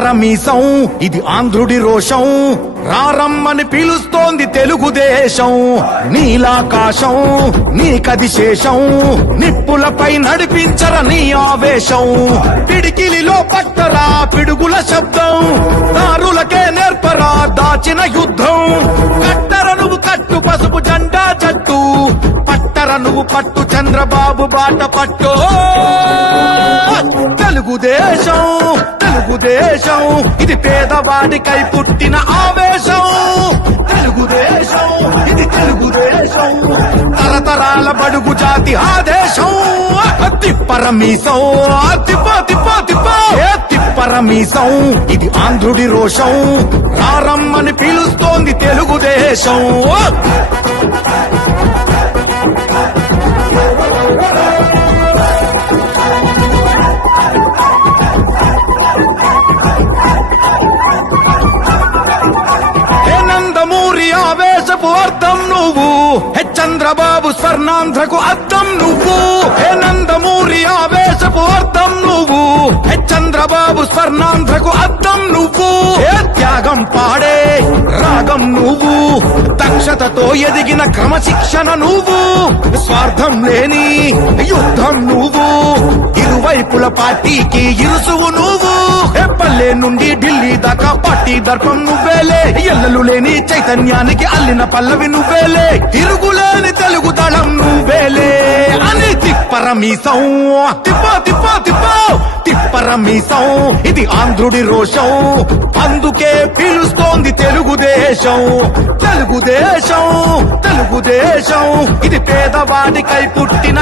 తిప్పరమీసం ఇది ఆంధ్రుడి రోషం, రారమ్మని పిలుస్తోంది తెలుగుదేశం. నీలాకాశం నీకది శేషం, నిప్పులపై నడిపించర నీ ఆవేశం. పిడికిలిలో పట్టరా పిడుగుల శబ్దం, దారులకే నేర్పరా దాచిన యుద్ధం. కట్టర నువ్వు కట్టు పసుపు జెండా జట్టు, పట్టర నువ్వు పట్టు చంద్రబాబు బాట పట్టు. తెలుగుదేశం తెలుగుదేశం ఇది పేదవాడికై పుట్టిన ఆవేశం. తెలుగుదేశం ఇది తెలుగుదేశం, తరతరాల బడుగు జాతి ఆదేశం. తిప్పరమీసం తిప్ప తిప్ప తిప్ప తిప్పరమీసం ఇది ఆంధ్రుడి రోషం, రారమ్మని పిలుస్తోంది తెలుగుదేశం. నందమూరి ఆవేశపు అర్థం నువ్వు, హే చంద్రబాబు స్వర్ణాంధ్రకు అర్థం నువ్వు. హే నందమూరి ఆవేశపు అర్థం నువ్వు, హే చంద్రబాబు స్వర్ణాంధ్రకు అర్థం నువ్వు. హే త్యాగం పాడే రాగం నువ్వు, దక్షతతో ఎదిగిన క్రమశిక్షణ నువ్వు. స్వార్థం లేని యుద్ధం నువ్వు, ఇరువైపుల పార్టీకి ఇరుసువు నువ్వు. పల్లె నుండి ఢిల్లీ దాకా పార్టీ దర్పం నువ్వేలే, ఎల్లలు లేని చైతన్యానికి అల్లిన పల్లవి నువ్వేలే. తిరుగులేని తెలుగు దళం నువ్వేలే అని తిప్పరమీసం తిప్ప తిప్ప తిప్ప తిప్పరమీసం ఇది ఆంధ్రుడి రోషం, అందుకే పిలుస్తోంది తెలుగుదేశం. తెలుగుదేశం తెలుగుదేశం ఇది పేదవాడికై పుట్టిన